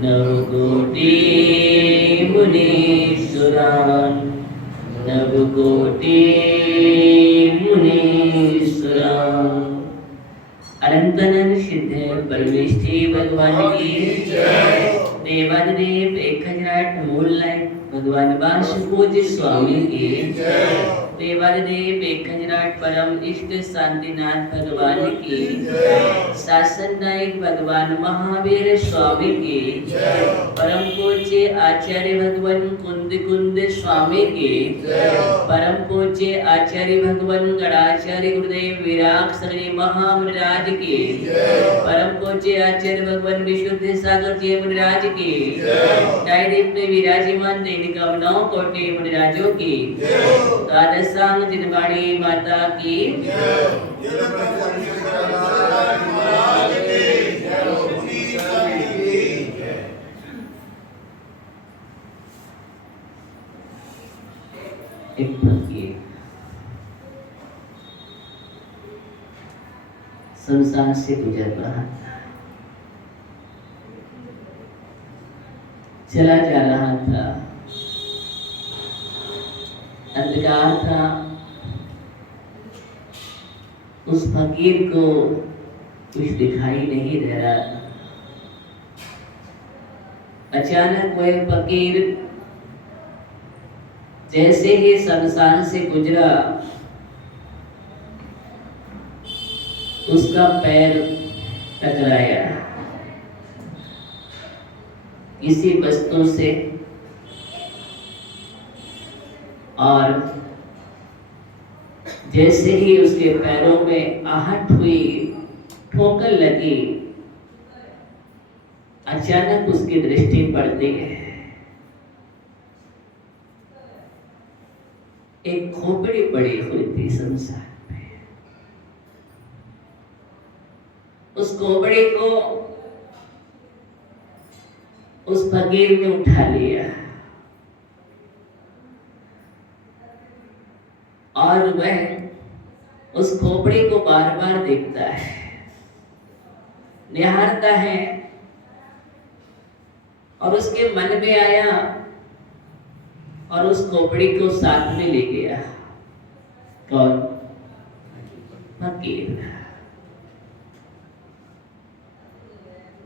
नवकोटि मुनीश्वरान् नवकोटि मुनीश्वरान्। अनंतनंद सिद्ध परमेष्ठी भगवान की देवादिदेव 1008 मूल लाइन भगवान वास पूज्य स्वामी की देवादिदेव 1008 परम इष्ट शांतिनाथ भगवान की शासन नायक भगवान महावीर स्वामी की परम पूज्य आचार्य भगवान कुंद कुंद स्वामी की परम पूज्य आचार्य भगवान गणाचार्य गुरुदेव विराग सगरी महामराज की परम पूज्य आचार्य भगवान विशुद्ध सागर जी मुनिराज की दायदीप में विराजमान दैनिक 9 कोटि मुनिराजों की द्वादशांग जिनवाणी माता की एक फकीर संसार से गुजर रहा था, चला जा रहा था, अंधकार था। उस फकीर को कुछ दिखाई नहीं दे रहा था। अचानक वह फकीर जैसे ही शमशान से गुजरा, उसका पैर टकराया किसी वस्तु से और जैसे ही उसके पैरों में आहट हुई, ठोकर लगी, अचानक उसकी दृष्टि पड़ती है। एक खोपड़ी पड़ी हुई थी शमशान में। उस खोपड़ी को उस फकीर ने उठा लिया और वह उस खोपड़ी को बार बार देखता है, निहारता है और उसके मन में आया और उस खोपड़ी को साथ में ले गया। कौन? फकीर।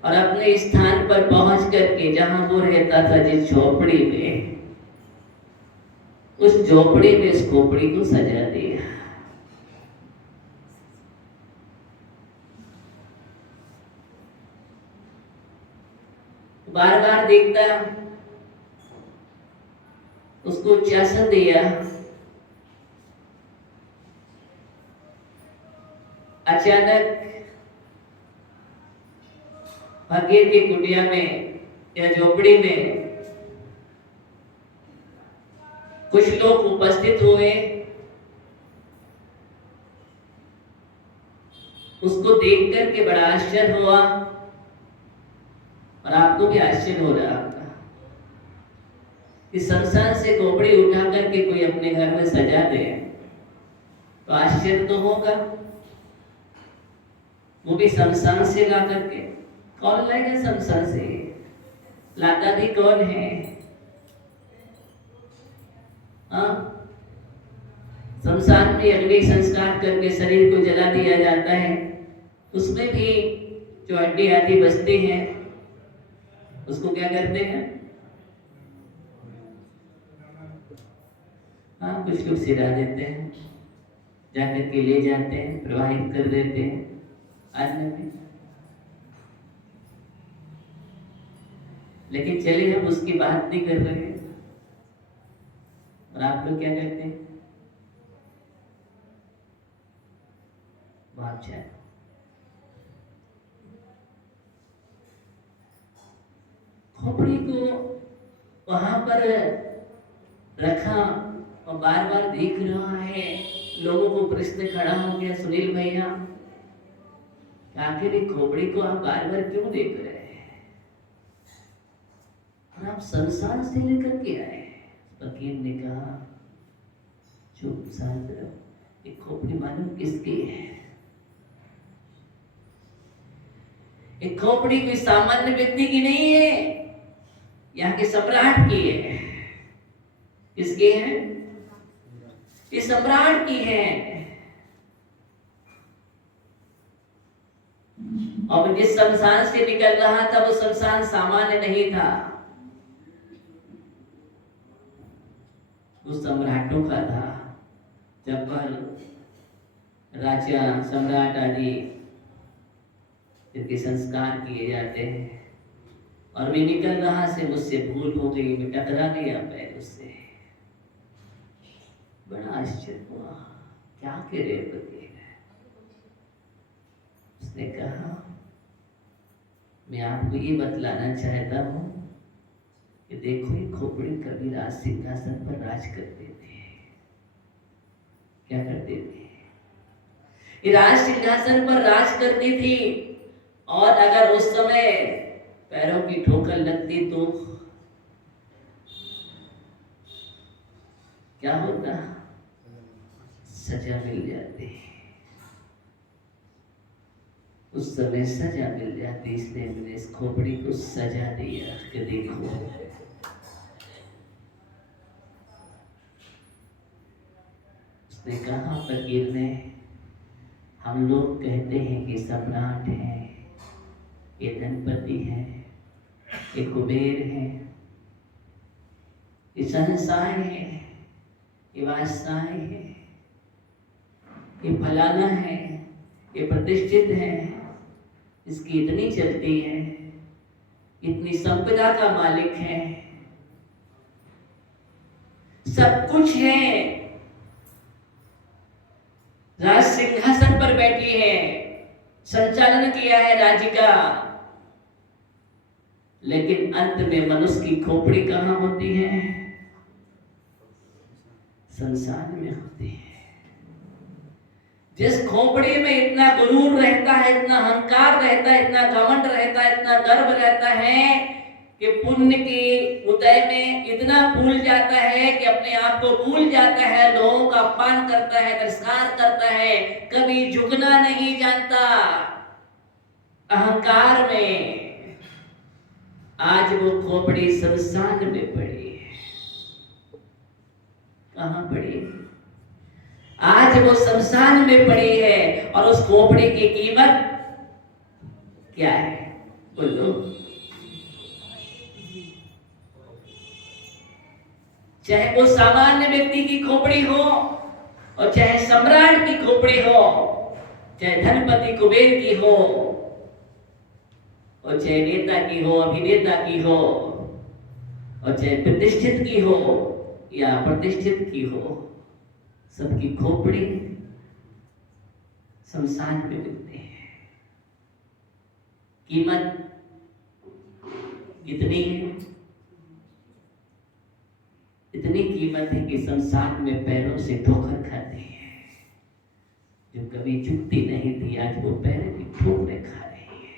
और अपने स्थान पर पहुंच करके जहां वो रहता था, जिस झोपड़ी में, उस झोपड़ी में इस खोपड़ी को सजा दिया। बार बार देखता, उसको चासन दिया। अचानक फकीर की कुटिया में या झोपड़ी में कुछ लोग उपस्थित हुए। उसको देख करके बड़ा आश्चर्य हुआ और आपको भी आश्चर्य हो रहा होगा कि शमशान से खोपड़ी उठा करके कोई अपने घर में सजा दे तो आश्चर्य तो होगा, वो भी शमशान से ला करके। कौन लाएगा शमशान से? लाता भी कौन है? शमशान में अग्नि संस्कार करके शरीर को जला दिया जाता है। उसमें भी जो हड्डी आदि बचते हैं उसको क्या करते हैं? कुछ लोग सिरा देते हैं, जाकर के ले जाते हैं, प्रवाहित कर देते हैं अन्न में। लेकिन चलिए हम उसकी बात नहीं कर रहे हैं। और आप लोग क्या करते हैं? खोपड़ी को वहां पर रखा और बार बार देख रहा है। लोगों को प्रश्न खड़ा हो गया, सुनील भैया आखिर खोपड़ी को आप बार बार क्यों देख रहे हैं? और आप संसार से लेकर के आए। फकीर ने कहा चुप शांत रहो, ये खोपड़ी मालूम किसकी है? एक खोपड़ी कोई सामान्य व्यक्ति की नहीं है। यहाँ के सम्राट की है। किसकी है? ये सम्राट की है। और जिस शमशान से निकल रहा था वो शमशान सामान्य नहीं था, वो सम्राटों का था। जब पर राजा सम्राट आदि जिनके संस्कार किए जाते हैं और मैं निकल रहा से मुझसे भूल हो गई, मैं टकरा गया पैर उससे। बड़ा आश्चर्य हुआ, क्या करे पति। उसने कहा मैं आपको ये बतलाना चाहता हूँ कि देखो ये खोपड़ी कभी राज सिंहासन पर राज करते थे। क्या करते थे? ये राज सिंहासन पर राज करती थी और अगर उस समय पैरों की ठोकर लगती तो क्या होता? सजा मिल जाती। उस समय सजा मिल जाती, इसलिए मैंने इस खोपड़ी को सजा दिया कि देखो। उसने कहा फकीर ने, हम लोग कहते हैं कि सम्राट है, ये धनपति है, ये कुबेर है, ये शहंशाह है, ये बादशाह है, ये फलाना है, ये प्रतिष्ठित है, इसकी इतनी चलती है, इतनी संपदा का मालिक है, सब कुछ है, राज सिंहासन पर बैठी है, संचालन किया है राज्य का, लेकिन अंत में मनुष्य की खोपड़ी कहाँ होती है? संसार में होती है। जिस खोपड़ी में इतना गुरूर रहता है, इतना अहंकार रहता है, इतना घमंड रहता है, इतना गर्व रहता है कि पुण्य के उदय में इतना भूल जाता है कि अपने आप को भूल जाता है, लोगों का अपमान करता है, तिरस्कार करता है, कभी झुकना नहीं जानता अहंकार में। आज वो खोपड़ी शमशान में पड़ी है। कहाँ पड़ी? आज वो शमशान में पड़ी है। और उस खोपड़ी की कीमत क्या है? बोलो। चाहे वो सामान्य व्यक्ति की खोपड़ी हो और चाहे सम्राट की खोपड़ी हो, चाहे धनपति कुबेर की हो और चाहे नेता की हो, अभिनेता की हो और चाहे प्रतिष्ठित की हो या प्रतिष्ठित की हो, सबकी खोपड़ी शमशान में मिलते हैं। कीमत कितनी है? इतनी कीमत है कि शमशान में पैरों से ठोकर खाते हैं। जो कभी झुकती नहीं थी, आज वो पैरों की ठोकरें खा रही है।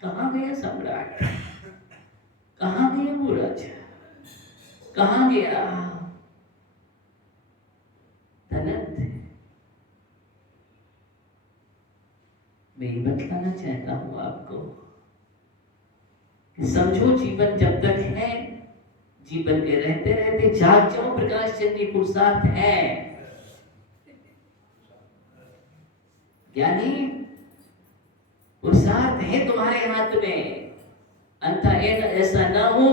कहाँ गया सम्राट? कहाँ गया वो राजा? कहाँ गया धनंत? मैं ये बतलाना चाहता हूं आपको कि समझो, जीवन जब तक है, जीवन के रहते रहते जाग जाओ। प्रकाश चंद जी पुरुषार्थ है, यानी पुरुषार्थ है तुम्हारे हाथ में। अंततः ऐसा ना हो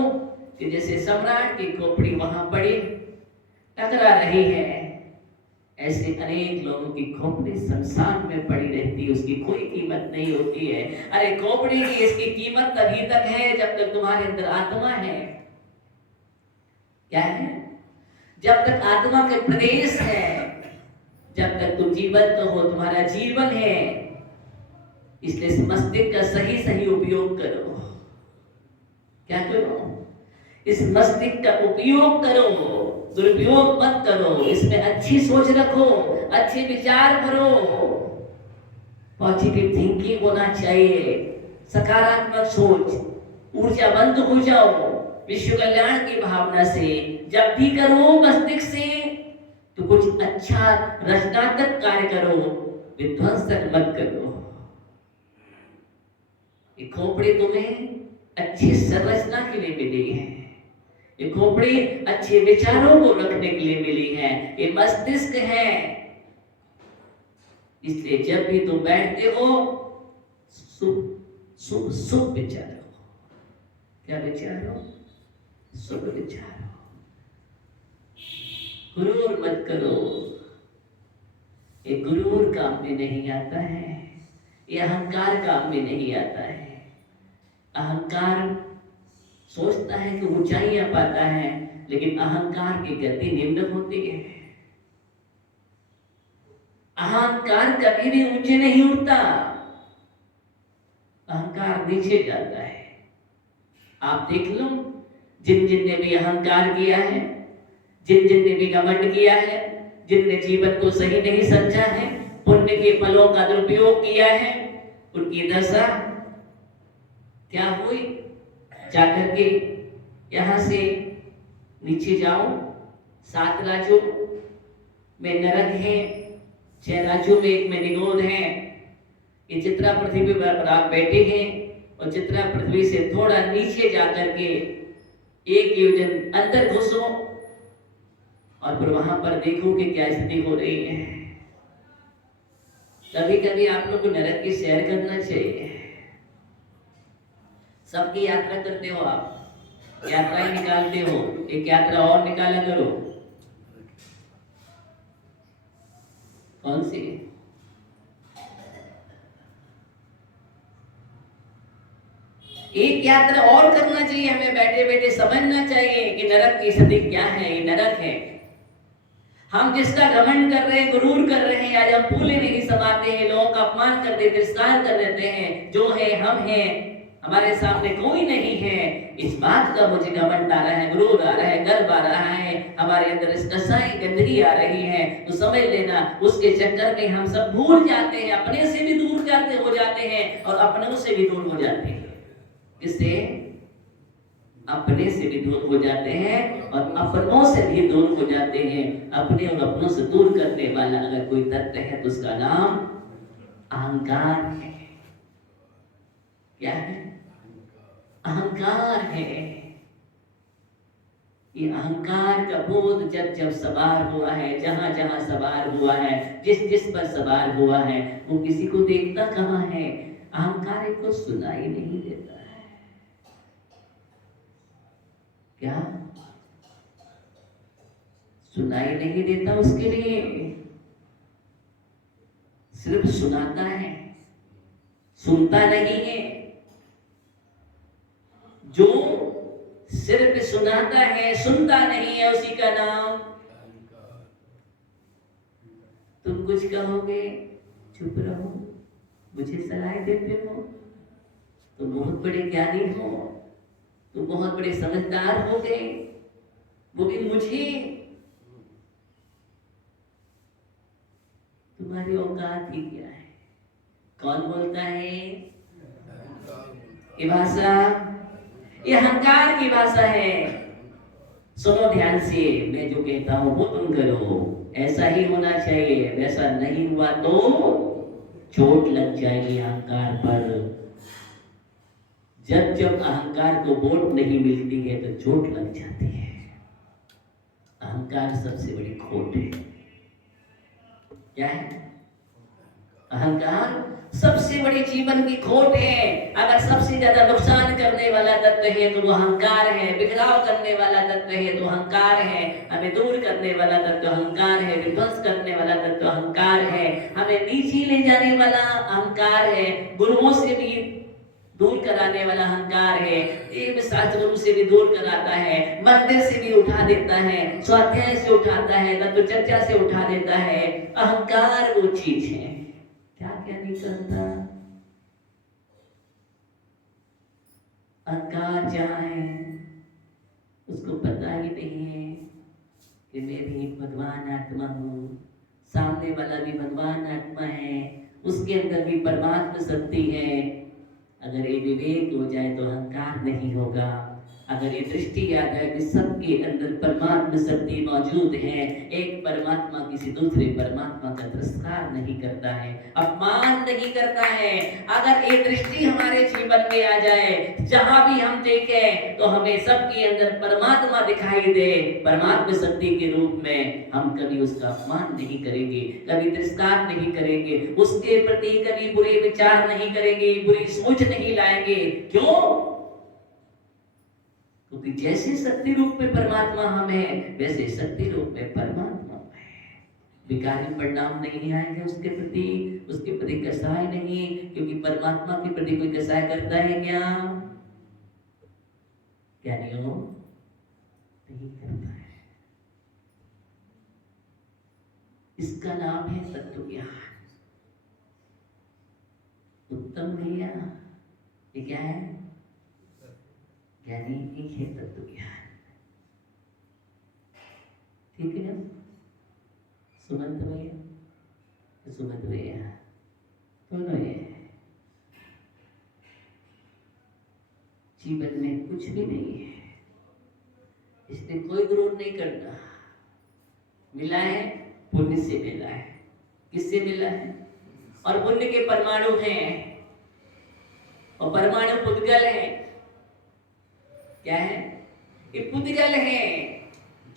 कि जैसे सम्राट की खोपड़ी वहां पड़ी टकरा रही है, ऐसे अनेक लोगों की खोपड़ी शमशान में पड़ी रहती है, उसकी कोई कीमत नहीं होती है। अरे खोपड़ी की इसकी कीमत तभी तक है जब तक तुम्हारे अंदर आत्मा है। क्या है? जब तक आत्मा के प्रदेश है, जब तक तुम जीवंत हो, तुम्हारा जीवन है। इसलिए इस मस्तिष्क का सही सही उपयोग करो। क्या करो? इस मस्तिष्क का उपयोग करो, दुरुपयोग मत करो। इसमें अच्छी सोच रखो, अच्छे विचार करो, पॉजिटिव थिंकिंग होना चाहिए, सकारात्मक सोच, ऊर्जावंत हो जाओ विश्व कल्याण की भावना से। जब भी करो मस्तिष्क से तो कुछ अच्छा रचनात्मक कार्य करो, विध्वंसक मत करो। ये खोपड़ी तुम्हें अच्छी संरचना के लिए मिली है, ये खोपड़ी अच्छे विचारों को रखने के लिए मिली है, ये मस्तिष्क है। इसलिए जब भी तुम बैठते हो शुभ शुभ विचार हो। क्या विचार हो? शुभ विचार हो। गुरूर मत करो, ये गुरूर काम में नहीं आता है, ये अहंकार काम में नहीं आता है। अहंकार सोचता है कि ऊंचाइयां पाता है, लेकिन अहंकार की गति निम्न होती है। अहंकार कभी भी ऊंचे नहीं उठता, अहंकार नीचे जाता है। आप देख लो, जिन जिन ने भी अहंकार किया है, जिन जिन ने भी घमंड किया है, जिनने जीवन को सही नहीं समझा है, पुण्य के फलों का दुरुपयोग किया है, उनकी दशा क्या हुई? जाकर के यहां से नीचे जाओ, 7 राज्यों में नरक है, 6 राज्यों में एक में निगोद है। ये चित्रा पृथ्वी पर आप बैठे हैं, और चित्रा पृथ्वी से थोड़ा नीचे जाकर के 1 योजन अंदर घुसो, और फिर वहां पर देखो कि क्या स्थिति हो रही है। कभी कभी आप लोग को नरक की सैर करना चाहिए। सबकी यात्रा करते हो, आप यात्राएं निकालते हो, एक यात्रा और निकाला करो। कौन सी? एक यात्रा और करना चाहिए हमें। बैठे बैठे समझना चाहिए कि नरक की स्थिति क्या है। ये नरक है। हम जिसका घमंड कर रहे हैं, गुरूर कर रहे हैं, आज हम फूले नहीं समाते हैं, लोगों का अपमान कर देते, तिरस्कार कर देते हैं। जो है हम हैं, हमारे सामने कोई नहीं है, इस बात का मुझे घमंड आ रहा है, गुरूर आ रहा है, गर्व आ रहा है, हमारे अंदर इस कसाई गंदगी आ रही है। तो समझ लेना, उसके चक्कर में हम सब भूल जाते हैं, अपने से भी दूर हो जाते हैं, और अपनों से भी दूर हो जाते हैं। इससे अपने से भी दूर हो जाते हैं, और अपनों से भी दूर हो जाते हैं। अपने और अपनों से दूर करने वाला अगर कोई तत्व है तो उसका नाम अहंकार है। क्या है? अहंकार है। ये अहंकार का बोध जब जब सवार हुआ है, जहां जहां सवार हुआ है, जिस जिस पर सवार हुआ है, वो किसी को देखता कहां है? अहंकार को सुनाई नहीं देता है। क्या सुनाई नहीं देता? उसके लिए सिर्फ सुनाता है, सुनता नहीं है। जो सिर्फ सुनाता है, सुनता नहीं है, उसी का नाम। तुम कुछ कहोगे, चुप रहो, मुझे सलाह देते हो, तुम बहुत बड़े ज्ञानी हो, तुम बहुत बड़े समझदार हो गए, वो भी मुझे। तुम्हारी औकात ही क्या है? कौन बोलता है ये भाषा? ये अहंकार की भाषा है। सुनो ध्यान से, मैं जो कहता हूं वो तुम करो। ऐसा ही होना चाहिए, वैसा नहीं हुआ तो चोट लग जाएगी अहंकार पर। जब जब अहंकार को वोट नहीं मिलती है तो चोट लग जाती है। अहंकार सबसे बड़ी खोट है। क्या है? अहंकार सबसे बड़ी जीवन की खोट है। अगर सबसे ज्यादा नुकसान करने वाला तत्व है तो वो अहंकार है, बिखराव करने वाला तत्व है तो अहंकार है, हमें दूर करने वाला तत्व अहंकार है, विध्वंस करने वाला तत्व अहंकार है, हमें नीचे ले जाने वाला अहंकार है, गुरुओं से भी दूर कराने वाला अहंकार है, एक शास्त्र गुरु से भी दूर कराता है, मंदिर से भी उठा देता है, स्वाध्याय से उठाता है, तत्व चर्चा से उठा देता है। अहंकार वो चीज है, क्या क्या नहीं करता। अहंकार जहाँ है उसको पता ही नहीं है कि मैं भी एक भगवान आत्मा हूँ, सामने वाला भी भगवान आत्मा है, उसके अंदर भी परमात्मा शक्ति है। अगर ये विवेक हो जाए तो अहंकार नहीं होगा। अगर ये दृष्टि याद है कि सबके अंदर परमात्मा शक्ति मौजूद है, एक परमात्मा किसी दूसरे परमात्मा का तिरस्कार नहीं करता है, अपमान नहीं करता है। अगर ये दृष्टि हमारे जीवन में आ जाए, जहां भी हम देखें तो हमें सबके अंदर परमात्मा दिखाई दे, परमात्मा शक्ति के रूप में, हम कभी उसका अपमान नहीं करेंगे, कभी तिरस्कार नहीं करेंगे, उसके प्रति कभी बुरे विचार नहीं करेंगे, बुरी सोच नहीं लाएंगे। क्यों? क्योंकि जैसे शक्ति रूप में परमात्मा हम हैं, वैसे शक्ति रूप में परमात्मा है। विकारी परिणाम नहीं आएंगे उसके प्रति कसाय नहीं, क्योंकि परमात्मा के प्रति कोई कसाय करता है क्या? क्या नहीं हो? नहीं करता है। इसका नाम है तत्व ज्ञान। उत्तम भैया, ये क्या है? ज्ञानी एक है तत्व ज्ञान। ठीक है? सुमंत भैया दोनों ये जीवन में कुछ भी नहीं है, इसने कोई विरोध नहीं करता। मिला है पुण्य से मिला है। किससे मिला है? और पुण्य के परमाणु हैं, और परमाणु पुद्गल है। क्या है? ये पुद्गल है।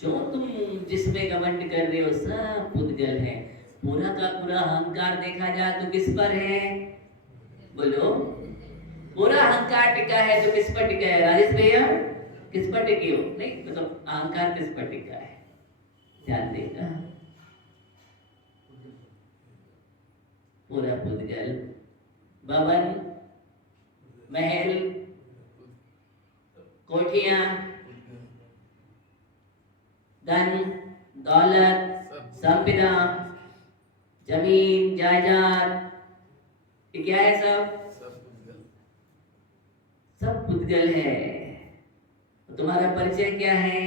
जो तुम जिसमें घमंड कर रहे हो सब पुद्गल है। पूरा का पूरा अहंकार देखा जाए तो किस पर है? बोलो। पूरा अहंकार टिका है तो किस पर टिका है? राजेश भैया किस पर टिके हो? नहीं मतलब अहंकार किस पर टिका है? ध्यान देगा। पूरा पुद्गल, भवन, महल, कोठियां, धन, दौलत, संपदा, जमीन, जायदाद, ये क्या है? सब पुद्गल है। तो तुम्हारा परिचय क्या है?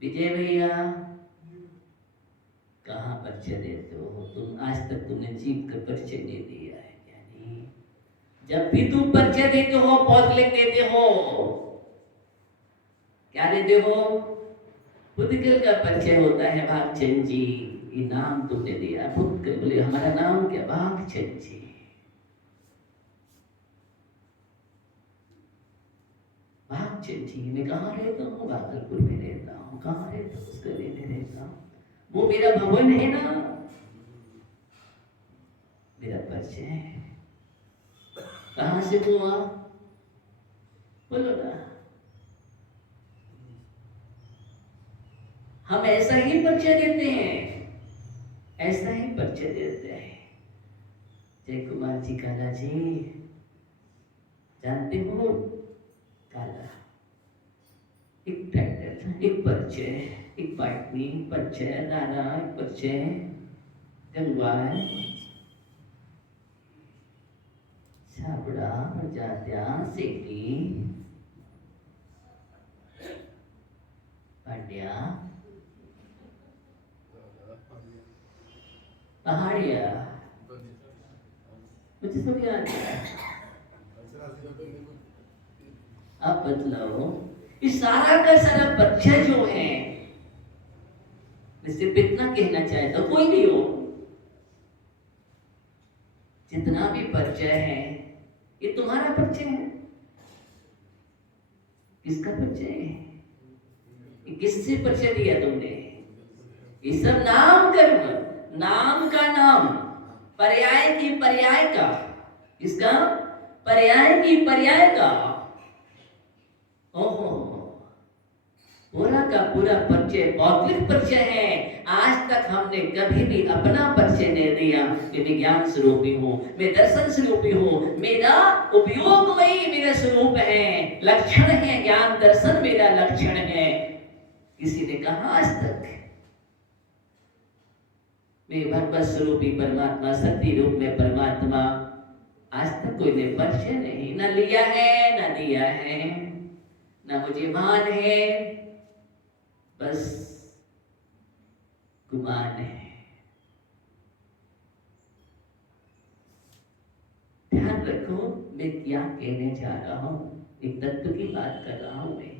विजय भैया कहाँ परिचय देते हो तुम? आज तक तुमने जीव का परिचय दे दिया है। यानी जब भी तुम परिचय देते हो, पौधलिक देते हो, क्या देते हो? पुद्गल का परिचय होता है। भागचंद जी, ये नाम तुमने दिया पुद्गल। बोले हमारा नाम क्या? भागचंद जी। भागचंद जी, मैं कहाँ रहता हूँ? भागलपुर में रहता हूँ। कहाँ रहता हूँ? उस गली में रहता हूँ। वो मेरा भवन है ना, मेरा परिचय है। कहाँ से हुआ? बोलो ना। हम ऐसा ही परिचय देते हैं, ऐसा ही परिचय देते हैं। जय कुमार जी, काला जी जानते हो? काला एक टाइटल, एक परिचय, एक पाटनी परिचय, नाना एक परिचय, गंगवार, छाबड़ा, जात्या, सेठी, पांड्या, पहाड़िया, मुझे सब याद है। अब बतलाओ, इस सारा का सारा परिचय जो है, मैं सिर्फ इतना कहना चाहता हूं, कोई भी हो, जितना भी परिचय है, ये तुम्हारा परिचय है। किसका परिचय है? ये किससे परिचय दिया तुमने? ये सब नाम कर्म, नाम का नाम, पर्याय की पर्याय का, इसका पर्याय की पर्याय का। ओहो, पूरा का पूरा परिचय भौतिक परिचय है। आज तक हमने कभी भी अपना परिचय नहीं दिया कि मैं ज्ञान स्वरूपी हूँ, मैं दर्शन स्वरूपी हूँ, मेरा उपयोगमयी मेरा स्वरूप है, लक्षण है ज्ञान दर्शन, मेरा लक्षण है। किसी ने कहा आज तक? मैं भगवत स्वरूपी परमात्मा, शक्ति रूप में परमात्मा, आज तक कोई ने परिचय नहीं न लिया है, न दिया है, न मुझे भान है, बस गुमान है। ध्यान रखो मैं क्या कहने जा रहा हूं, एक तत्व की बात कर रहा हूं मैं,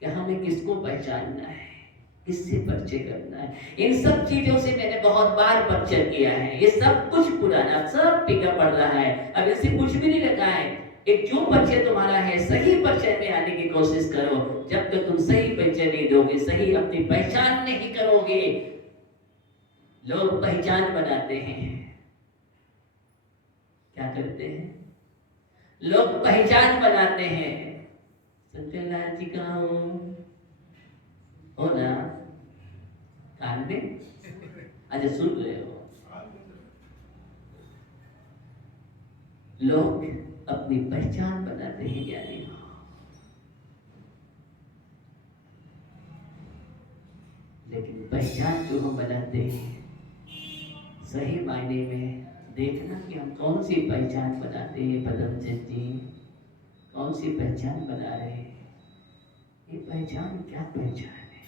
कि हमें किसको पहचानना है, किससे परिचय करना है। इन सब चीजों से मैंने बहुत बार परिचय किया है, ये सब कुछ पुराना सब फीका पड़ रहा है, अब इससे कुछ भी नहीं रखा है। एक जो परिचय तुम्हारा है सही परिचय में आने की कोशिश करो। जब तक तुम सही परिचय नहीं दोगे, सही अपनी पहचान नहीं करोगे, लोग पहचान बनाते हैं, क्या करते हैं, लोग पहचान बनाते हैं। सत्यनारायण जी कहाँ हो ना, कान में, अच्छा सुन रहे हो। लोग अपनी पहचान बनाते हैं ज्ञानी, लेकिन पहचान जो हम बनाते हैं सही मायने में देखना कि हम कौन सी पहचान बनाते हैं। पदमचंद जी कौन सी पहचान बना रहे हैं, ये पहचान क्या पहचान है,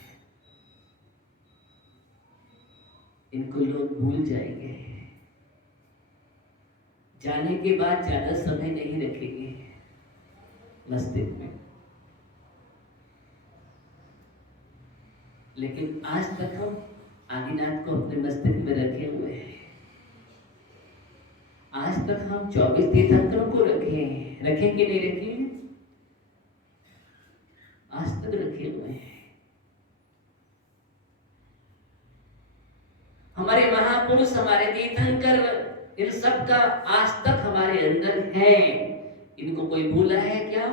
इनको लोग भूल जाएंगे, जाने के बाद ज्यादा समय नहीं रखेंगे मस्तिष्क में। लेकिन आज तक हम आदिनाथ को अपने मस्तिष्क में रखे हुए हैं। आज तक हम 24 तीर्थंकरों को रखे कि नहीं रखे, आज तक रखे हुए हैं। हमारे महापुरुष, हमारे तीर्थंकर, इन सब का आज तक हमारे अंदर है। इनको कोई भूला है क्या?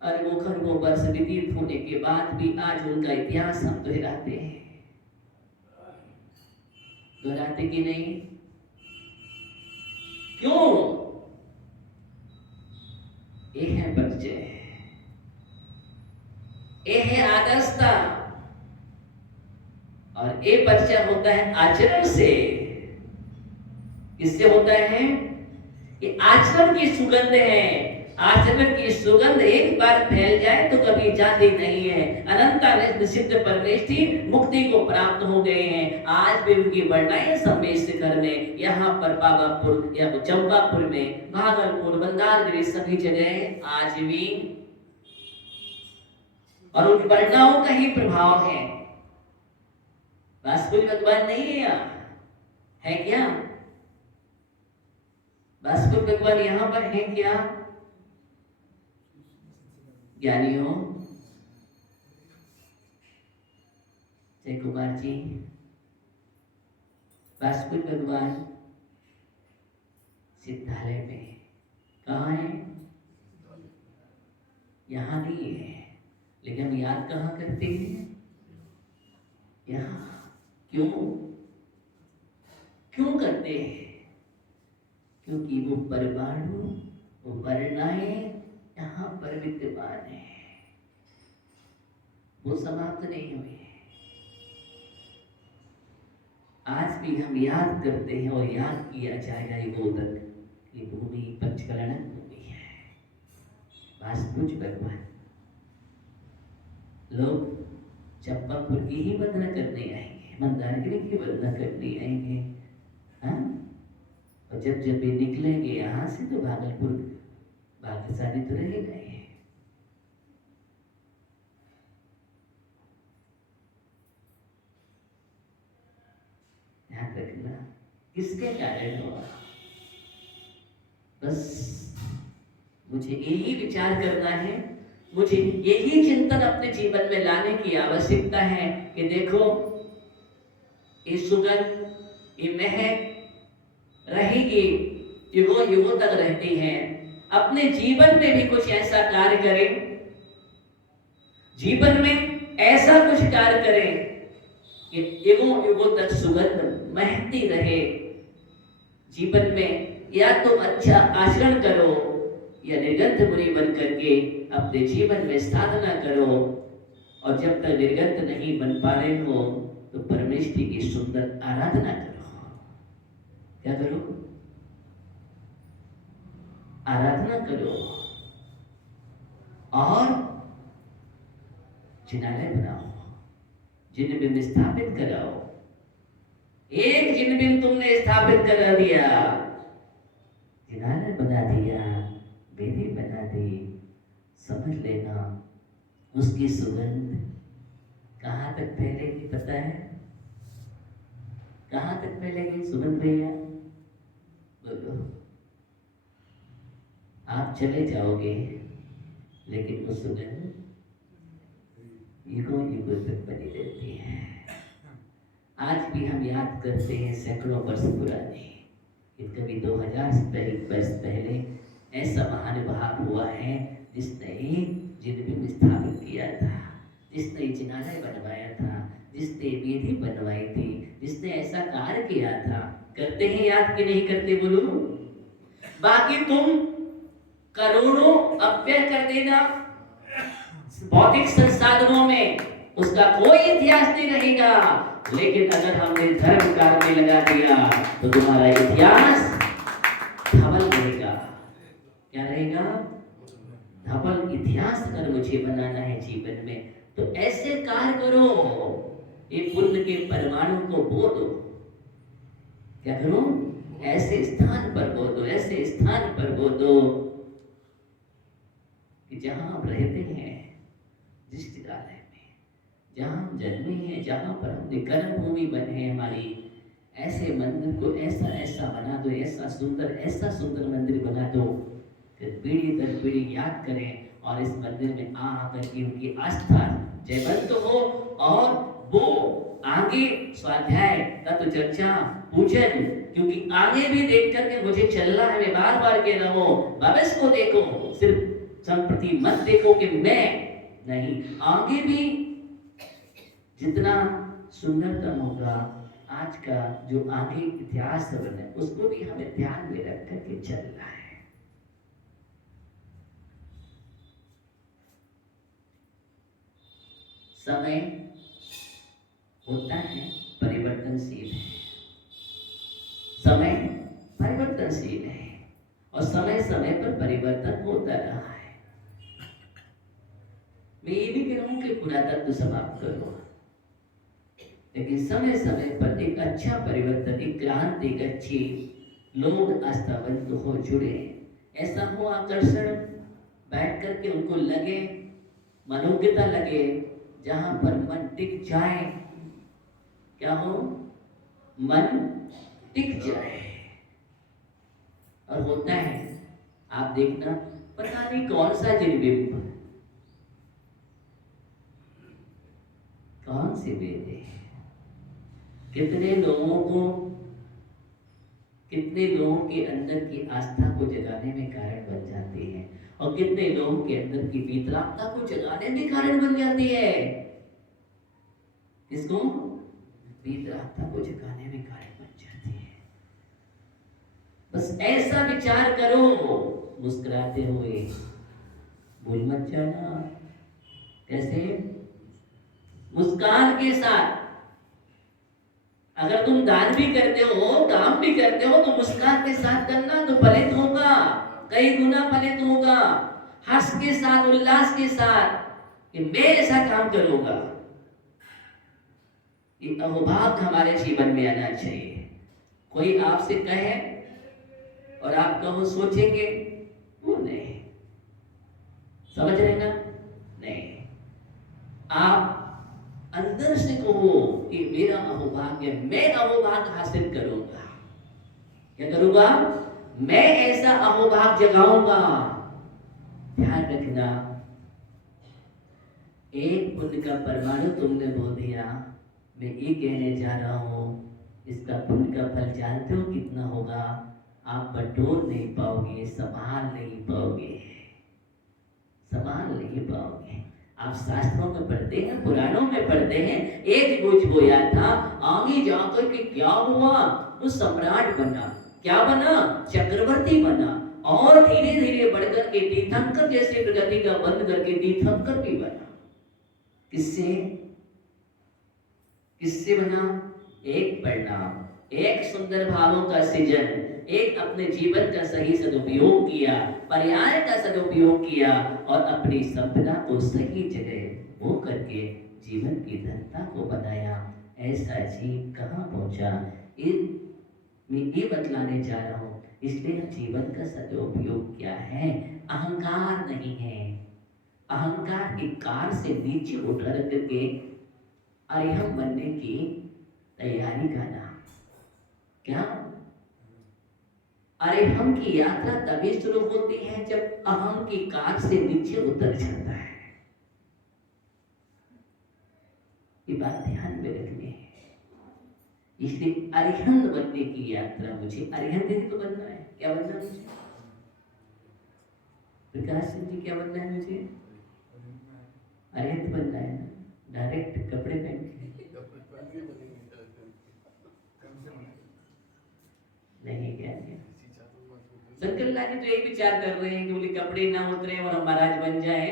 अरे वो खरबों वर्ष व्यतीत होने के बाद भी आज उनका इतिहास हम दोहराते हैं, दोहराते कि नहीं? क्यों? ये है परिचय, ये है आदर्शता, और ये परिचय होता है आचरण से। इससे होता है ये आचरण की सुगंध है। आचरण की सुगंध एक बार फैल जाए तो कभी जाती नहीं है। अनंता निषिद्ध परमेष्टि मुक्ति को प्राप्त हो गए हैं। आज भी उनकी वर्णाएं संवेश शिखर में, यहाँ पर बाबापुर या चंपापुर में, भागलपुर, बंदारगिरी, सभी जगह आज भी, और उन वर्णाओं का ही प्रभाव है। बस कोई भगवान नहीं है यहाँ, है क्या? बस कोई भगवान यहाँ पर है क्या? ज्ञानियों, जय कुमार जी, वासुदेव भगवान सिद्धालय में कहाँ है? यहाँ नहीं है, लेकिन हम याद कहाँ करते हैं? यहाँ। क्यों? क्यों करते हैं? क्योंकि वो परमाणु, वो वर्णाएं यहाँ पर विद्यमान है, वो समाप्त नहीं हुई है। आज भी हम याद करते हैं और याद किया जाएगा ये गोदक, ये भूमि पंचकरण भूमि है। वासुदेव भगवान, लोग चंपापुर की ही वंदना करने आएंगे, मंदारगिरी की वंदना करने आएंगे, हाँ? और जब जब ये निकलेंगे यहाँ से तो भागलपुर भाग्यशाली तो रहेगा ही। ध्यान रखना, किसके कारण हुआ? बस मुझे यही विचार करना है, मुझे यही चिंतन अपने जीवन में लाने की आवश्यकता है कि देखो ये सुगंध, ये महक रहेगी, युगों युगों तक रहती है। अपने जीवन में भी कुछ ऐसा कार्य करें, जीवन में ऐसा कुछ कार्य करें कि युगों युगों तक सुगंध महकती रहे। जीवन में या तो अच्छा आचरण करो या निर्गंध मुनि बन करके अपने जीवन में साधना करो, और जब तक निर्गंध नहीं बन पा रहे हो तो परमेष्टि की सुंदर आराधना करो। क्या करो? आराधना करो और जिनालय बनाओ, जिन बिंब स्थापित कराओ। एक जिन बिंब तुमने स्थापित करा दिया, किनारा बना दिया, बेदी बना दी, समझ लेना उसकी सुगंध कहाँ तक फैलेगी पता है? कहाँ तक फैलेगी सुगंध भैया? बोलो। आप चले जाओगे लेकिन वो सुगंध युगों युगों तक बनी रहती है। आज भी हम याद करते हैं सैकड़ों वर्ष पुराने, कभी 2000 वर्ष पहले ऐसा महानुभाव हुआ है जिसने जिनबिंब स्थापित किया था, जिसने जिनालय बनवाया था, जिसने वेदी बनवाई थी, जिसने ऐसा कार्य किया था। करते हैं याद कि नहीं करते बोलो? बाकी तुम करोड़ों अव्यय कर देना भौतिक संसाधनों में, उसका कोई इतिहास नहीं रहेगा। लेकिन अगर हमने धर्म कार्य में लगा दिया तो तुम्हारा इतिहास धवल रहेगा। क्या रहेगा? धवल इतिहास अगर मुझे बनाना है जीवन में तो ऐसे कार्य करो, ये पुण्य के परमाणु को बो दो। क्या करो? ऐसे स्थान पर बो दो, ऐसे स्थान पर बो दो कि जहां हम रहते हैं, जिस विद्यालय में जहां हम जन्मे हैं, जहां पर हमने कर्म भूमि बने हैं हमारी, ऐसे मंदिर को ऐसा ऐसा बना दो, ऐसा सुंदर मंदिर बना दो, फिर पीढ़ी दर पीढ़ी याद करें और इस मंदिर में आकर के उनकी आस्था जयवंत हो और वो आगे स्वाध्याय तत्व चर्चा पूजन, क्योंकि आगे भी देख करके मुझे चलना है। मैं बार बार कह रहा हूँ, भविष्य को देखो, सिर्फ संप्रति मत देखो कि मैं नहीं, आगे भी जितना सुंदरतम होगा आज का जो आगे इतिहास बने उसको भी हमें ध्यान में रख करके चलना है। समय होता है परिवर्तनशील है, समय परिवर्तनशील है और समय समय पर परिवर्तन होता रहा है। मैं ये भी कह रहा हूं कि पुरातत्व समाप्त करो, लेकिन समय समय पर एक अच्छा परिवर्तन, एक क्रांति, एक अच्छी लोग आस्थावंत हो जुड़े, ऐसा हो आकर्षण, बैठ करके उनको लगे, मनोज्ञता लगे, जहां पर मन टिक जाए। क्या हो? मन टिक जाए। और होता है, आप देखना, पता नहीं कौन सा जिनबिंब, कौन सी वेद है, कितने लोगों के अंदर की आस्था को जगाने में कारण बन जाती है और कितने लोगों के अंदर की वितरागता को जगाने में कारण बन जाती है। किसको? वितरागता को जगाने में कारण बन जाती है। बस ऐसा विचार करो मुस्कुराते हुए, भूल मत जाना। कैसे? मुस्कान के साथ। अगर तुम दान भी करते हो, काम भी करते हो तो मुस्कान के साथ करना, तो फलित होगा, कई गुना फलित होगा। हर्ष के साथ, उल्लास के साथ कि मैं ऐसा काम करूंगा। ये अहोभाव हमारे जीवन में आना चाहिए। कोई आपसे कहे और आप कहो सोचेंगे, वो नहीं, समझ रहे ना? नहीं, आप अंदर से कहो कि मेरा अहोभाग्य, मैं अहोभाग्य हासिल करूंगा। क्या करूंगा? मैं ऐसा अहोभाग्य जगाऊंगा। ध्यान रखना, एक पुण्य का परमाणु तुमने बोल दिया, मैं ये कहने जा रहा हूं, इसका पुण्य का फल जानते हो कितना होगा? आप बटोर नहीं पाओगे, संभाल नहीं पाओगे, संभाल नहीं पाओगे। आप शास्त्रों में पढ़ते हैं, पुराणों में पढ़ते हैं, एक गुज बोया था, आगे जाकर के क्या हुआ? वो सम्राट बना। क्या बना? चक्रवर्ती बना। और धीरे धीरे बढ़कर के तीर्थंकर जैसे प्रगति का बंद करके तीर्थंकर भी बना। किससे? किससे बना? एक परिणाम, एक सुंदर भावों का सृजन, एक अपने जीवन का सही सदुपयोग किया, पर्याय का सदुपयोग किया और अपनी संपदा को सही जगह वो करके जीवन की धनता को बनाया। ऐसा जीव कहाँ पहुंचा? मैं ये बतलाने जा रहा हूँ इसलिए जीवन का सदुपयोग क्या है? अहंकार नहीं है। अहंकार की कार से नीचे उतर करके अरिहम बनने की तैयारी करना। क्या? अरिहम की यात्रा तभी शुरू होती है जब अहम की कार से नीचे उतर जाता है। ये बात ध्यान में रखनी है। इसलिए अरिहंत बनने की यात्रा, मुझे अरिहंत ही तो बनना है। क्या बनना है मुझे? प्रकाश सिंह जी, क्या बनना है मुझे? अरिहंत बनना है ना? डायरेक्ट कपड़े पहन के नहीं, क्या शंकर लाल जी तो यही विचार कर रहे हैं कि बोले कपड़े ना उतरे और हम महाराज बन जाए।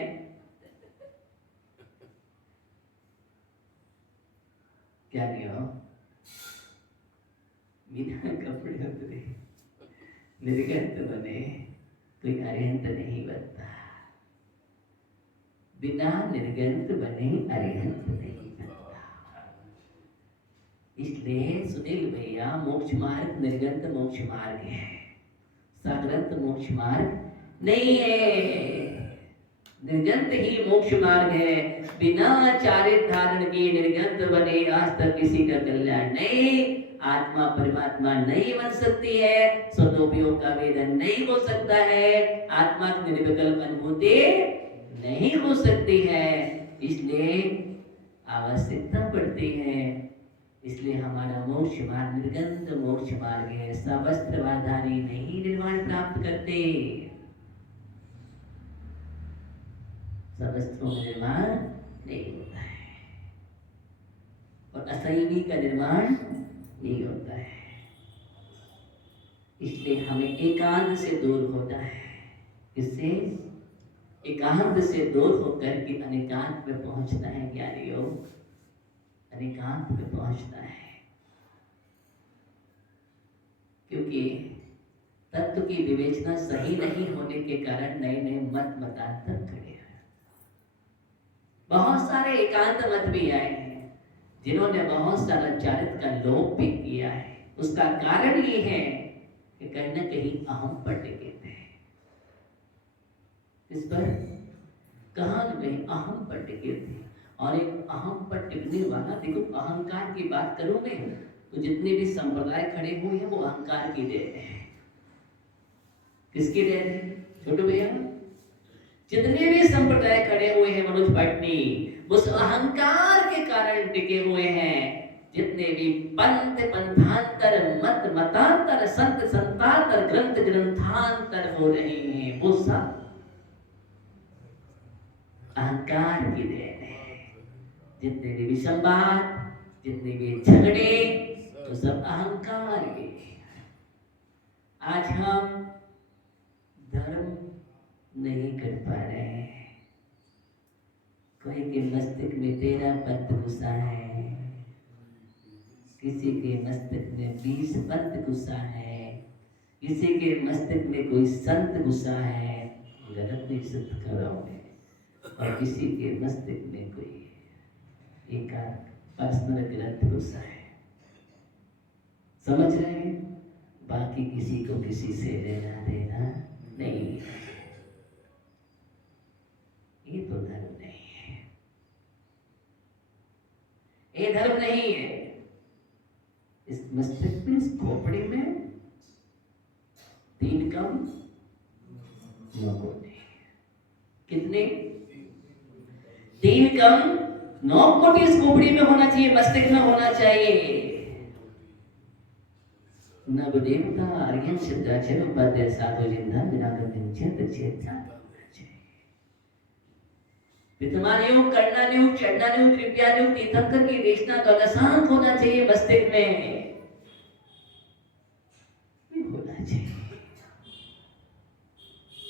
क्या नहीं हो, बिना कपड़े उतरे निर्गंत बने कोई अरिहंत नहीं बनता। बिना निर्गंत बने अरिहंत नहीं बनता। इसलिए सुनील भैया, मोक्ष मार्ग निर्गंत मोक्ष मार्ग है, साग्रंत मोक्ष मार्ग नहीं है। निर्गंत ही मोक्ष मार्ग है। बिना चारित धारण के निर्गंत बने आज तक किसी का कल्याण नहीं। आत्मा परमात्मा नहीं बन सकती है, सदुपयोग का वेदन नहीं हो सकता है, आत्मा की निर्विकल्प अनुभूति नहीं हो सकती है। इसलिए आवश्यकता पड़ती है। इसलिए हमारा मोक्ष मार्ग निर्गंत मोक्ष मार्ग है। सवस्त्रधारी नहीं निर्वाण प्राप्त करते, सवस्त्रों में निर्माण नहीं होता है और असैनी का निर्माण नहीं होता है। इसलिए हमें एकांत से दूर होता है। इससे एकांत से दूर होकर के अनेकांत में पहुंचना है ज्ञानी योग, अनेकांत में पहुंचना है। क्योंकि तत्व की विवेचना सही नहीं होने के कारण नए नए मत मतांतर खड़े हैं। बहुत सारे एकांत मत भी आए हैं जिन्होंने बहुत सारा चारित्र का लोप भी किया है। उसका कारण ये है कि कहीं ना कहीं अहम पर टिके थे। इस पर कहान में अहम पर टिके थे। और एक अहम पर टिकने वाला, देखो अहंकार की बात करूं मैं तो जितने भी संप्रदाय खड़े हुए हैं वो अहंकार की देन है। किसकी देन है छोटू भैया? जितने भी संप्रदाय खड़े हुए हैं मनोज भट्टी, उस अहंकार के कारण टिके हुए हैं। जितने भी पंथ पंथांतर मत मतांतर संत संतांतर ग्रंथ ग्रंथांतर हो रहे हैं वो सब अहंकार की देन है। जितने भी विसंवाद, जितने भी झगड़े, तो सब अहंकार के। आज हम धर्म नहीं कर पा रहे हैं। कोई के मस्तिष्क में 13 पंथ घुसा है, किसी के मस्तिष्क में 20 पंथ घुसा है, किसी के मस्तिष्क में कोई संत घुसा है, गलत नहीं सिद्ध कर रहा हूं, और किसी के मस्तिष्क में कोई एक पर्सनल ग्रंथ घुसा है। समझ रहे हैं? बाकी किसी को किसी से लेना देना नहीं। ये तो धर्म नहीं है, ये धर्म नहीं है। इस मस्तिष्क में, इस खोपड़ी में 3 कम 9 कोटि। कितने? 3 कम 9 कोटि इस खोपड़ी में होना चाहिए, मस्तिष्क में होना चाहिए। नवदेवता आर्यन सिद्धाचार्य उपाध्याय साधु जिंदा विरागन चेत चेत विद्यमान कर्णानुग चंडानुग कृपयानुग तीर्थंकर की देशना तो अशांत होना चाहिए, मस्तिष्क में होना चाहिए।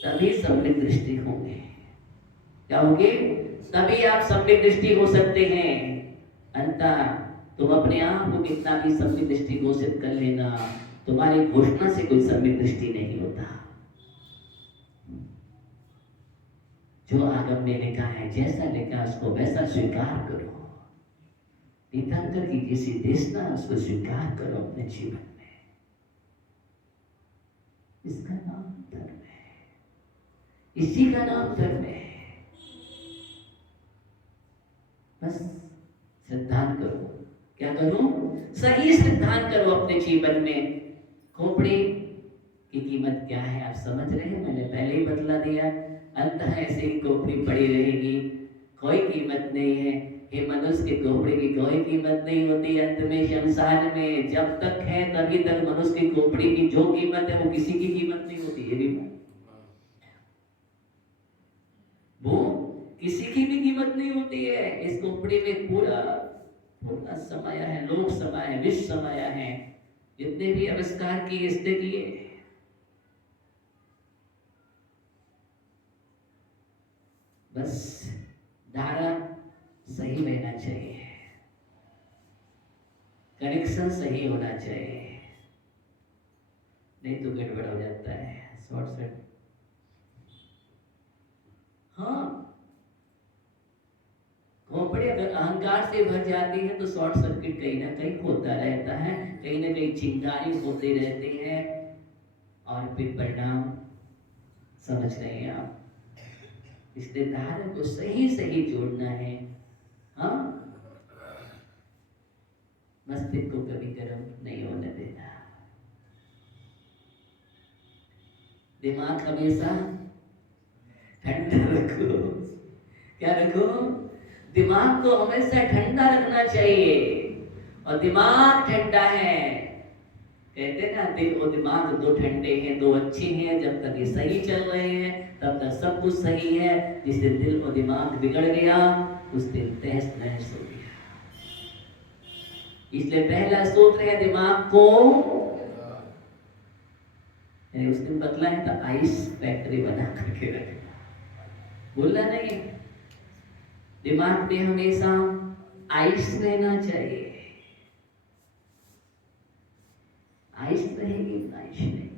तभी सम्यक दृष्टि होंगे। क्या होंगे? तभी आप सम्यक दृष्टि हो सकते हैं। अंततः तुम अपने आप को कितना भी सम्यक दृष्टि घोषित कर लेना, तुम्हारी घोषणा से कोई सम्यक दृष्टि नहीं होता। जो आगम में लिखा है, जैसा लिखा उसको वैसा स्वीकार करो। तीर्थंकर की किसी देशना उसको स्वीकार करो अपने जीवन में। इसका नाम धर्म है, इसी का नाम धर्म है। बस सिद्धांत करो। क्या करो? सही सिद्धांत करो अपने जीवन में। खोपड़ी की कीमत क्या है आप समझ रहे हैं? मैंने पहले ही बतला दिया। अंततः ऐसे ही खोपड़ी पड़ी रहेगी, कोई कीमत नहीं है। हे मनुष्य के खोपड़ी की कोई कीमत नहीं होती। अंत में शमशान में जब तक है तभी तक मनुष्य की खोपड़ी की जो कीमत है वो किसी की कीमत नहीं होती। ये भी वो किसी की भी कीमत नहीं होती है। इस खोपड़ी में पूरा पूरा समाया है, लोक समाया है, विश्व समाया है, जितने भी आविष्कार किए इसने किए। बस धारा सही रहना चाहिए, कनेक्शन सही होना चाहिए, नहीं तो गड़बड़ हो जाता है, शॉर्ट सर्किट। हाँ, खोपड़ी अगर अहंकार से भर जाती है तो शॉर्ट सर्किट कहीं ना कहीं होता रहता है, कहीं ना कहीं चिंगारी होते रहते हैं, और फिर परिणाम समझ रहे हैं आप। इसलिए धारा को सही सही जोड़ना है। हाँ, मस्तिष्क को कभी गर्म नहीं होने देना। दिमाग हमेशा ठंडा रखो। क्या रखो? दिमाग को हमेशा ठंडा रखना चाहिए। और दिमाग ठंडा है, कहते ना दिल और दिमाग दो ठंडे हैं, दो अच्छे हैं। जब तक ये सही चल रहे हैं तब तक सब कुछ सही है। जिस दिन दिल और दिमाग बिगड़ गया उस दिन तहस नहस हो गया। इसलिए पहला सूत्र है दिमाग को, उस दिन बदला है तो आइस फैक्ट्री बना करके रखना, बोलना नहीं। दिमाग में हमेशा आइस रहना चाहिए। आइस रहेगी, आइस नहीं।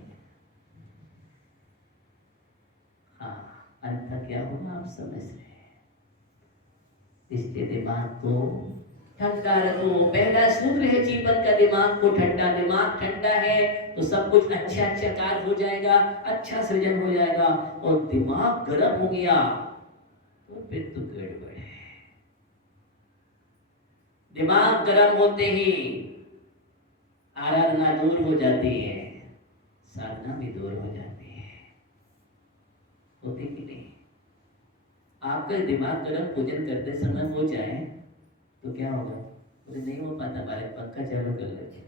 हाँ, अंत क्या होगा आप समझ रहे हैं। इसके दिमाग को ठंडा रखो। पहला सूत्र है जीवन का, दिमाग को ठंडा। दिमाग ठंडा है तो सब कुछ अच्छा अच्छा कार्य हो जाएगा, अच्छा सृजन हो जाएगा। और दिमाग गर्म हो गया तो फिर तो गड़बड़ है। दिमाग गर्म होते ही आराधना दूर हो जाती है, साधना भी दूर हो जाती है। होती कि नहीं? आपका दिमाग गर्म पूजन करते समय हो जाए तो क्या होगा? बोले नहीं हो पाता, हमारे पंखा चालू कर लेते।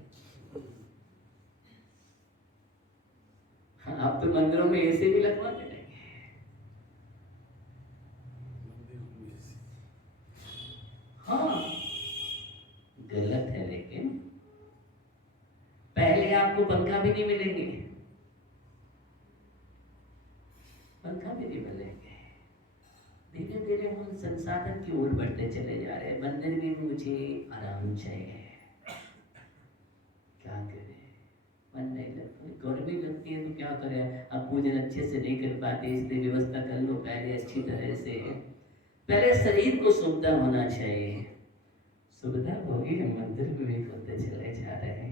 हाँ, आप तो मंदिरों में ऐसे भी लगवाते नहीं। हाँ, गलत है। लेकिन पहले आपको पंखा भी नहीं मिलेंगे, पंखा भी नहीं मिलेंगे। धीरे धीरे हम संसाधन की ओर बढ़ते चले जा रहे हैं। मंदिर में मुझे आराम चाहिए, क्या करें? मन नहीं लगता, गर्मी लगती है तो क्या करें? अब पूजन अच्छे से नहीं कर पाते, इसलिए व्यवस्था कर लो पहले अच्छी तरह से। पहले शरीर को सुविधा होना चाहिए। सुविधा होगी, हम मंदिर में भी होते चले जा रहे हैं।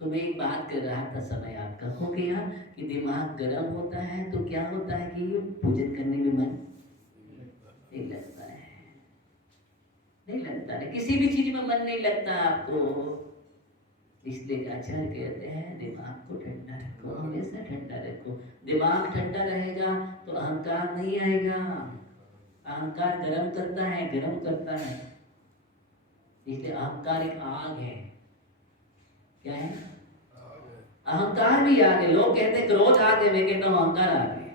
तो मैं एक बात कर रहा था, समय आपका हो गया कि दिमाग गर्म होता है तो क्या होता है कि पूजन करने में मन नहीं लगता है, नहीं लगता है, किसी भी चीज में मन नहीं लगता आपको। इसलिए आचार्य कहते हैं दिमाग को ठंडा रखो, हमेशा ठंडा रखो। दिमाग ठंडा रहेगा तो अहंकार नहीं आएगा। अहंकार गर्म करता है, गर्म करता है। इसलिए अहंकार एक आग है। क्या है? अहंकार भी आग है। लोग कहते हैं क्रोध आग है, मैं कहता हूं अहंकार आग है।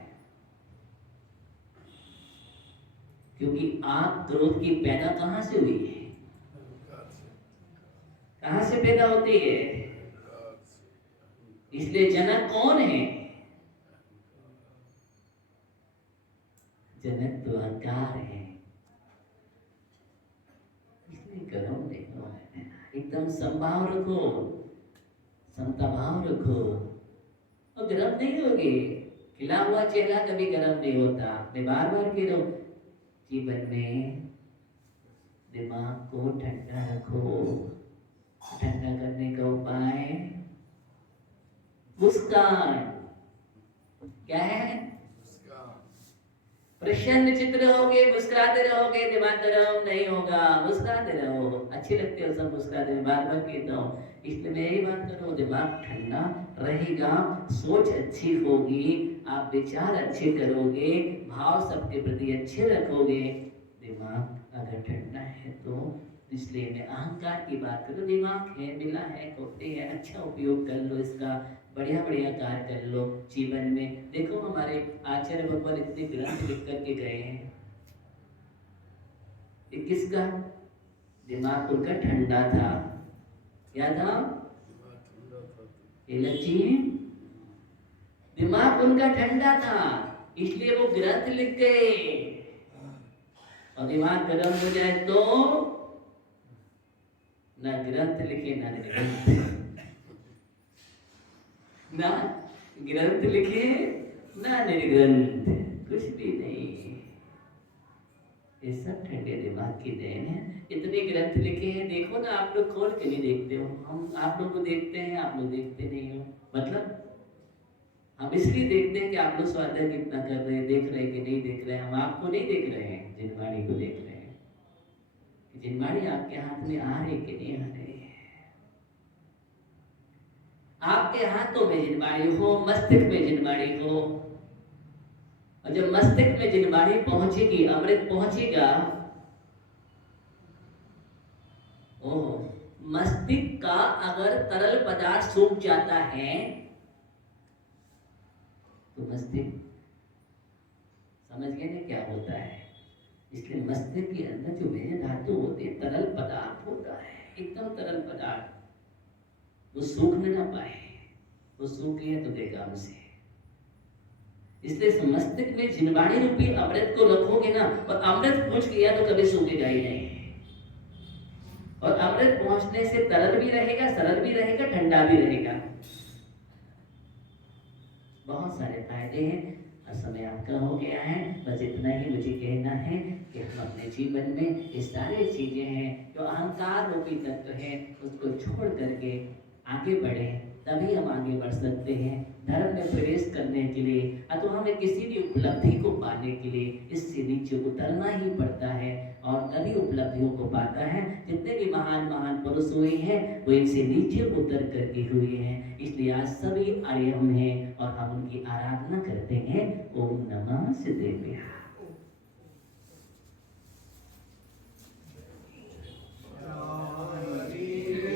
क्योंकि आग क्रोध की पैदा कहां से हुई है? कहां से पैदा होती है? इसलिए जनक कौन है? जनक तो अहंकार है। इसलिए गर्म नहीं होना, एकदम संभाव रखो, समता भाव रखो, और गर्म नहीं होगे। खिला हुआ चेहरा कभी गर्म नहीं होता। मैं बार बार कह रहा हूं, जीवन में दिमाग को ठंडा रखो। ठंडा करने का उपाय मुस्कान क्या है? प्रसन्न चित्त रहोगे, मुस्कुराते रहोगे, दिमाग गरम नहीं होगा। मुस्कुराते रहो, अच्छे लगते हो सब मुस्कुराते, बार बार कहता हूँ। इसलिए मैं यही बात करूँ, दिमाग ठंडा रहेगा, सोच अच्छी होगी, आप विचार अच्छे करोगे, भाव सबके प्रति अच्छे रखोगे। दिमाग अगर ठंडा है तो इसलिए मैं अहंकार की बात करूँ, दिमाग है, मिला है, कोटे है, अच्छा उपयोग कर लो इसका, बढ़िया बढ़िया कार्य कर लो जीवन में। देखो हमारे आचार्य भगवान इतने ग्रंथ लिख करके गए हैं, ये किसका? दिमाग उनका ठंडा था। क्या था? ये लक्ष्य, दिमाग उनका ठंडा था, इसलिए वो ग्रंथ लिख गए। और दिमाग गर्म हो जाए तो ना ग्रंथ लिखे ना निर्ग्रंथ, ना ग्रंथ लिखे ना निर्ग्रंथ, कुछ भी नहीं। ये सब ठंडे दिमाग की देन है। इतने ग्रंथ लिखे हैं, देखो ना, आप लोग खोल के नहीं देखते हो, हम आप लोग को देखते हैं, आप लोग देखते नहीं हो। मतलब हम इसलिए देखते हैं कि आप लोग स्वाध्याय कितना कर रहे हैं, देख रहे हैं कि नहीं देख रहे हैं। हम आपको नहीं देख रहे हैं, जिनवाणी को देख रहे हैं कि जिनवाणी आपके हाथ में आ रही कि नहीं आ रही। आपके हाथों में जिनवाणी हो, मस्तिष्क में जिनवाणी हो, और जब मस्तिष्क में जिनवाणी पहुंचेगी, अमृत पहुंचेगा, ओह, मस्तिष्क का अगर तरल पदार्थ सूख जाता है तो मस्तिष्क, समझ गए ना क्या होता है? इसलिए मस्तिष्क के अंदर जो मेरे धातु होते हैं, तरल पदार्थ होता है, एकदम तरल पदार्थ, वो सूखने ना पाए, वो सूख गया तो देगा हमसे। इसलिए मस्तिष्क में जिनवाणी रूपी अमृत को रखोगे ना, और अमृत पहुंच गया तो कभी सूखेगा ही नहीं। और अमृत पहुंचने से तरल भी रहेगा, सरल भी रहेगा, ठंडा भी रहेगा। बहुत सारे फायदे हैं। और समय आपका हो गया है, बस इतना ही मुझे कहना है कि हम अपने जीवन में ये सारी चीजें हैं जो अहंकार रूपी तत्व है, उसको छोड़ करके आगे बढ़े, तभी हम आगे बढ़ सकते हैं। धर्म में प्रवेश करने के लिए अथवा हमें किसी भी उपलब्धि को पाने के लिए इससे नीचे उतरना ही पड़ता है, और तभी उपलब्धियों को पाता है। जितने भी महान महान पुरुष हुए हैं वो इनसे नीचे उतर करके हुए हैं। इसलिए आज सभी आर्यम हैं और हम उनकी आराधना करते हैं। ओम नमः सिद्धेभ्यः।